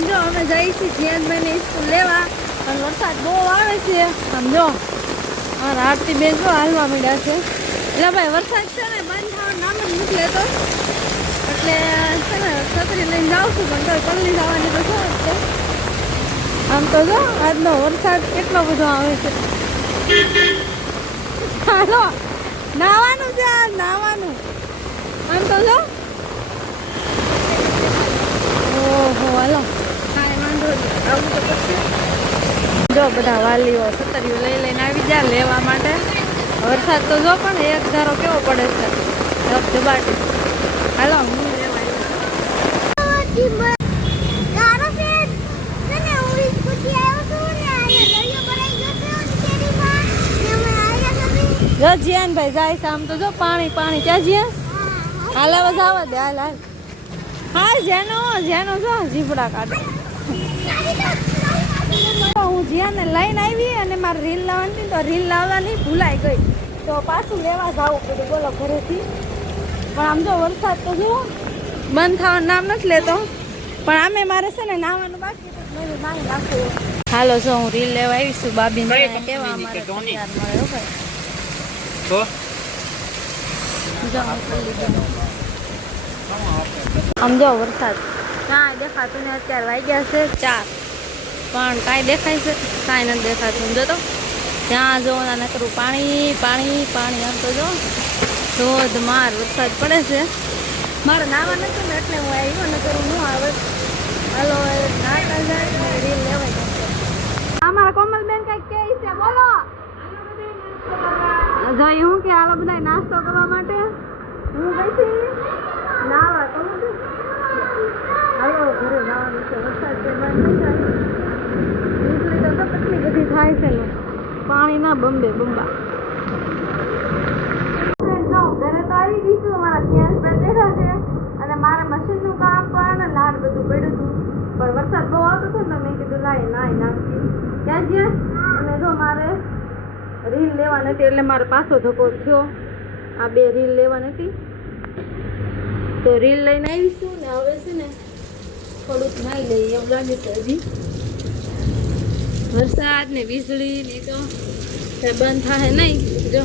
સમજો અમે જઈએ છીએ જીયાનભાઈને સ્કૂલ લેવા અને વરસાદ બહુ આવે છે સમજો અમારા આરતી બેન જો હાલવા માંડ્યા છે એટલે ભાઈ વરસાદ છે ને બંધ થવાનું નામ જ નથી લેતો એટલે છે ને છત્રી લઈને જાઉં છું પણ તો પલ્લી જવાની તો શું છે આમ તો જો આજનો વરસાદ કેટલો બધો આવે છે હાલો નાવાનું છે આ નાવાનું આમ તો જો ઓહો હાલો કાંઈ વાંધો નહીં આવું તો પછી જો બધા વાલીઓ છતરીઓ લઈ લઈને આવી ગયા લેવા માટે વરસાદ તો જો પણ એક ધારો કેવો પડે છે ધબધબાટી હાલો હું લેવા જો જીયાનભાઈ જાય છે આમ તો જો પાણી પાણી ક્યાં જીયા હાલ હવે જવા દે હાલ હાલ હા જેનો જેનો જો જીભડા કાઢે હું જીયાને લઈને આવી અને મારે રીલ લાવવાની તો રીલ લાવવાની ભૂલાઈ ગઈ તો પાછું લેવા જવું પડ્યું બોલો ઘરેથી પણ આમ જો વરસાદ તો જુઓ બંધ થવાનું નામ નથી લેતો પણ આમે મારે છે ને નાવાનું બાકી નાહી નાખવું હાલો જો હું રીલ લેવા આવીશું બાબીને કેવા અમારે મળે ભાઈ આમ જો વરસાદ કાંઈ દેખાતું ને અત્યારે વાગ્યા છે 4 પણ કાંઈ દેખાય છે કાંઈ નથી દેખાતું જો તો ત્યાં જો નકરું પાણી પાણી પાણી આમ તો જો ધોધમાર વરસાદ પડે છે મારે નાવા નથી ને એટલે હું આવ્યો ને કરું હું આવે હાલો નાતા જાય રીલ લેવાય અમારા કોમલબેન કંઈક કહે છે બોલો જઈ હું કે હાલો બધા નાસ્તો કરવા માટે હું ગઈ હતી નાવા તો હાલો ઘરે નાવાનું છે વરસાદ છે વીજળી તો કેટલી બધી થાય છે ને પાણીના બંબે બંબા ઘરે તો આવી ગઈ છું અમારા ત્યાં બેઠા છે અને મારા મશીનનું કામ પણ લાડ બધું પડ્યું હતું પણ વરસાદ બહુ આવતો હતો ને મેં કીધું લાઈ નાખી ક્યાં જ્યાં અને જો મારે રીલ લેવા નથી એટલે મારે પાછો ધક્કો થયો આ 2 રીલ લેવા નથી તો રીલ લઈને આવીશું ને હવે છે ને થોડુંક નાઈ લઈએ એવું લાગે છે હજી વરસાદ ને વીજળી ને તો બંધ થાય નહીં જો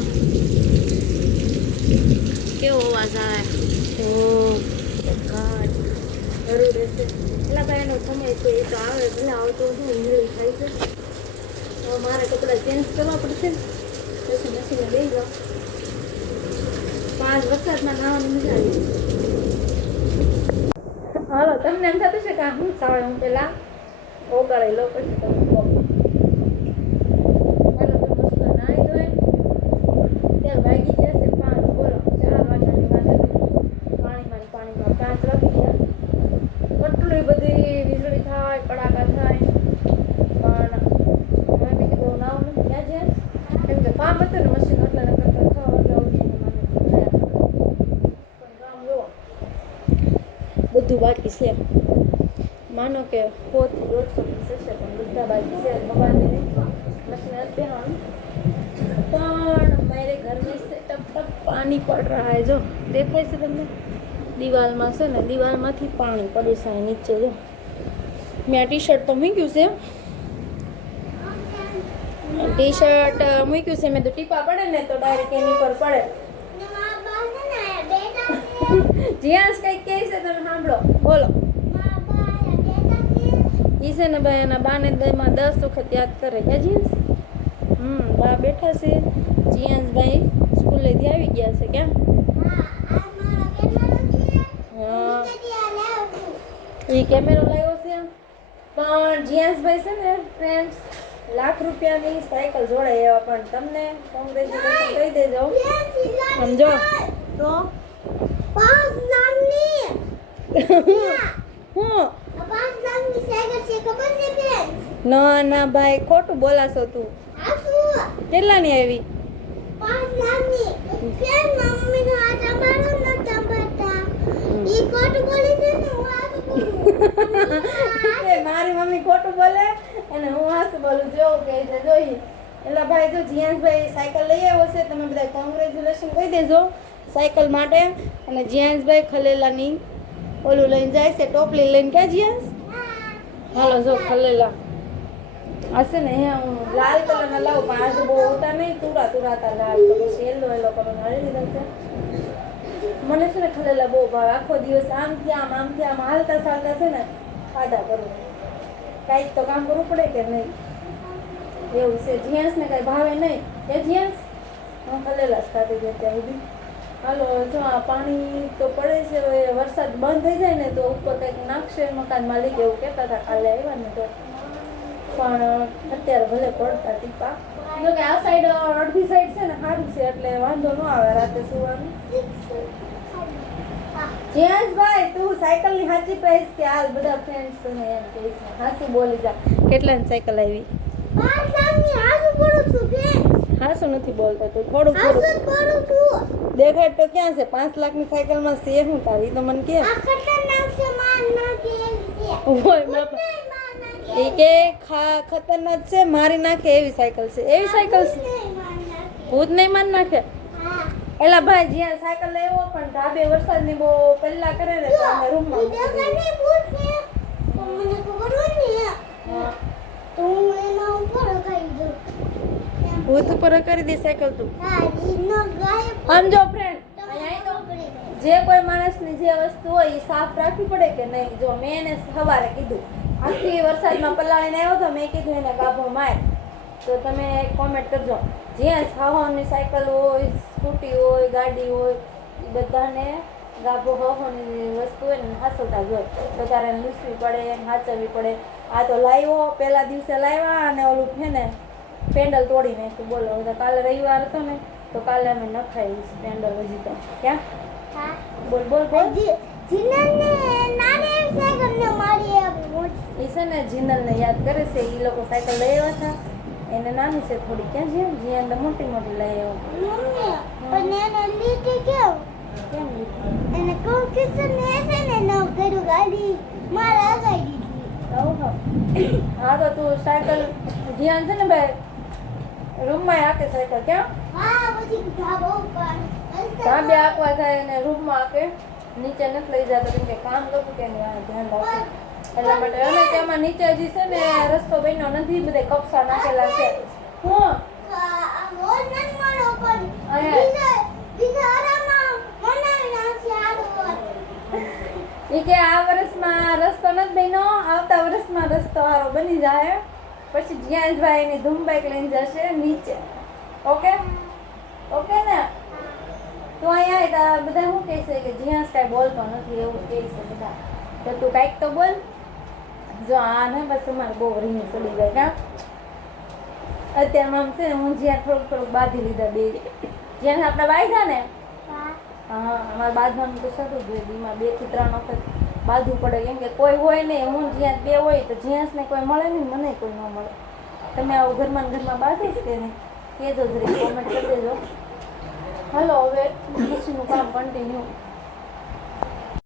કેવો અવાજ આવે જરૂર રહેશે એટલે ભાઈ એનો સમય છે એ તો આવે ભલે આવતો શું વીજળી થાય છે હવે મારે કપડાં ચેન્જ કરવા પડશે પછી મશીને લઈ જાઓ 5 વરસાદમાં નાવાની મજા આવી હાલો તમને એમ થતું છે કે હું સવારે હું પેલા ઓગાળી લો પછી તમે કહો હાલો તો મસ્ત નાહી ધોઈ ત્યારે વાગી જશે 5 બોલો 4 વાગ્યાની વાત હતી પાણીમાં 5 વાગી ગયા કેટલી બધી વીજળી થાય કડાકા થાય પણ મેં કીધું નાવ નથી ક્યાં છે કેમ કે કામ હતું ને મશીન એટલે કરતા 6 વાગ્યા ઉઠીને મને પણ કામ જુઓ બધું બાકી છે માનો કે 100 થી 150 પીસ છે પણ બધા બાકી છે ભગવાનને મશીન પહેરવાનું પણ मेरे घर में से टप टप पानी पड़ रहा है जो देखाય છે તમને દિવાલમાં છે ને દિવાલમાંથી પાણી પડે છે નીચે જો મેં આ ટી શર્ટ તો મૂક્યું છે ટી-શર્ટ મૂક્યું છે મેં તો ટીપા પડે ને તો ડાયરેક્ટ એની પર પડે જીયાસ કઈ કહે છે તમે સાંભળો બોલો ઈ છે ને ભાઈ એના બાને દયમાં 10 વખત યાદ કરે કે જીયાસ બા બેઠા છે જીયાસભાઈ સ્કૂલેથી આવી ગયા છે કેમ હા એ કેમેરો લાવ્યો છે પણ જીયાસભાઈ છે ને ફ્રેન્ડ્સ લાખ રૂપિયાની સાયકલ જોડાઈ એવા પણ તમને કોંગ્રેચ્યુલેશન કહી દેજો સમજો તો 5 લાખની હું 5 લાખની સાયકલ છે ખબર છે બેન ના ના ભાઈ ખોટું બોલાસો તું કેટલાની આવી 5 લાખની ફેર મમ્મીનો હાથ અમારો ન તંબતા ઈ ખોટું બોલે છે ને હું આ બોલું મારી મમ્મી ખોટું બોલે અને હું આ બોલું જો કે જોઈએ એટલે ભાઈ જો જીયાસભાઈ સાયકલ લઈ આવ્યો છે તમે બધા કોંગ્રેચ્યુલેશન કહી દેજો સાયકલ માટે અને જીયાસભાઈ ખલેલાની ઓલું લઈને જાય છે ટોપલી લઈને ક્યાં જીયાસ હાલો જો ખલેલા હશે ને અહીંયા હું લાલ કલરના લાવું પણ આજે બહુ હોતા નહીં તુરા તુરાતા લાલ તો પછી એલો કલર હળી લીધા છે મને છે ને ખલેલા બહુ ભાવે આખો દિવસ આમથી આમ હાલતા ચાલતા છે ને ખાધા કરું કાંઈક તો કામ કરવું પડે કે નહીં એવું છે જીયાસને કાંઈ ભાવે નહીં એ જીયાસ હું ખલેલા જ ખાતી હતી ત્યાં સુધી હાલો જો આ પાણી તો પડે છે હવે વરસાદ બંધ થઈ જાય ને તો ઉપર કંઈક નાખશે મકાન માલિક એવું કહેતા હતા કાલે આવ્યા ને તો પણ અત્યારે ભલે પડતા ટીપા જો કે આ સાઈડ અડધી સાઈડ છે ને સારું છે એટલે વાંધો ન આવે રાતે સુવાનું ભાઈ તું સાયકલની સાચી પ્રાઇસ કે હાલ બધા ફ્રેન્ડ્સ તને એમ કહે છે હાસું બોલી જા કેટલાની સાયકલ આવી હાસું નથી બોલતો તું થોડું દેખાય તો ક્યાં છે 5 લાખની સાયકલમાં છે શું તારી તો મને કે એ કે ખતરનાક છે મારી નાખે એવી સાયકલ છે ભૂત નહીં મારી નાખે એલા ભાઈ જ્યાં સાયકલ લેવો પણ ધાબે વરસાદની બહુ પહેલા કરે ને તો અમે રૂમમાં ભૂત ઉપર કરી દે સાયકલ તું સમજો ફ્રેન્ડ જે કોઈ માણસની જે વસ્તુ હોય એ સાફ રાખવી પડે કે નહીં જો મેં એને સવારે કીધું આખી વરસાદમાં પલાળીને આવ્યો તો મેં કીધું એને ગાભો માર તો તમે કોમેન્ટ કરજો જ્યાં હવાની સાયકલ હોય સ્કૂટી હોય ગાડી હોય એ બધાને ગાભો હવાની વસ્તુ હોય ને હાંસવતા જોઈએ તો તારે લૂસવી પડે હાંચવવી પડે આ તો લાવ્યો પહેલા દિવસે લાવ્યા અને ઓલું છે ને પેન્ડલ તોડી નાખ્યું બોલો કાલે રવિવાર હતો ને તો કાલે અમે નખાઈ પેન્ડલ હજી તો ક્યાં બોલ એ છે ને જીનલને યાદ કરે છે એ લોકો સાયકલ લઈ આવ્યા હતા એને નાની છે થોડી ક્યાં છે જીયાન તો મોટી લઈ હા તો તું સાયકલ જીયાન છે ને ભાઈ રૂમમાં આકે સાયકલ ક્યાં ધાબે આંકવા થાય અને રૂમમાં આંકે નીચે નથી લઈ જતો કેમ કે કામ કરતું કે ધ્યાન રાખે એટલા માટે અને તેમાં નીચે હજી છે ને રસ્તો બન્યો નથી બધે કપસા નાખેલા છે એ કે આ વર્ષમાં રસ્તો નથી બન્યો આવતા વર્ષમાં રસ્તો સારો બની જાય પછી જ્યાં ભાઈ એની ધૂમ બાઈક લઈને જશે નીચે ઓકે ને તો અહીંયા બધા શું કહેશે કે જ્યાં કાંઈ બોલતો નથી એવું કહે છે બધા તો તું કાંઈક તો બોલ જો આ ને બસ અમારે બહુ રીંગ પડી જાય કા અત્યારમાં આમ છે ને હું જ્યાં થોડુંક બાંધી લીધા બે જ્યાં આપણે બાંધ્યા ને હા અમારે બાંધવાનું તો સારું જોઈએ દીમાં 2 થી 3 વખત બાંધવું પડે કેમ કે કોઈ હોય નહીં હું જ્યાં બે હોય તો જ્યાંને કોઈ મળે નહીં મને કોઈ ન મળે તમે આવું ઘરમાં બાંધીશ કે નહીં કહેજો જરી કોમેન્ટ કરી દેજો હાલો હવે પછીનું કામ કન્ટિન્યુ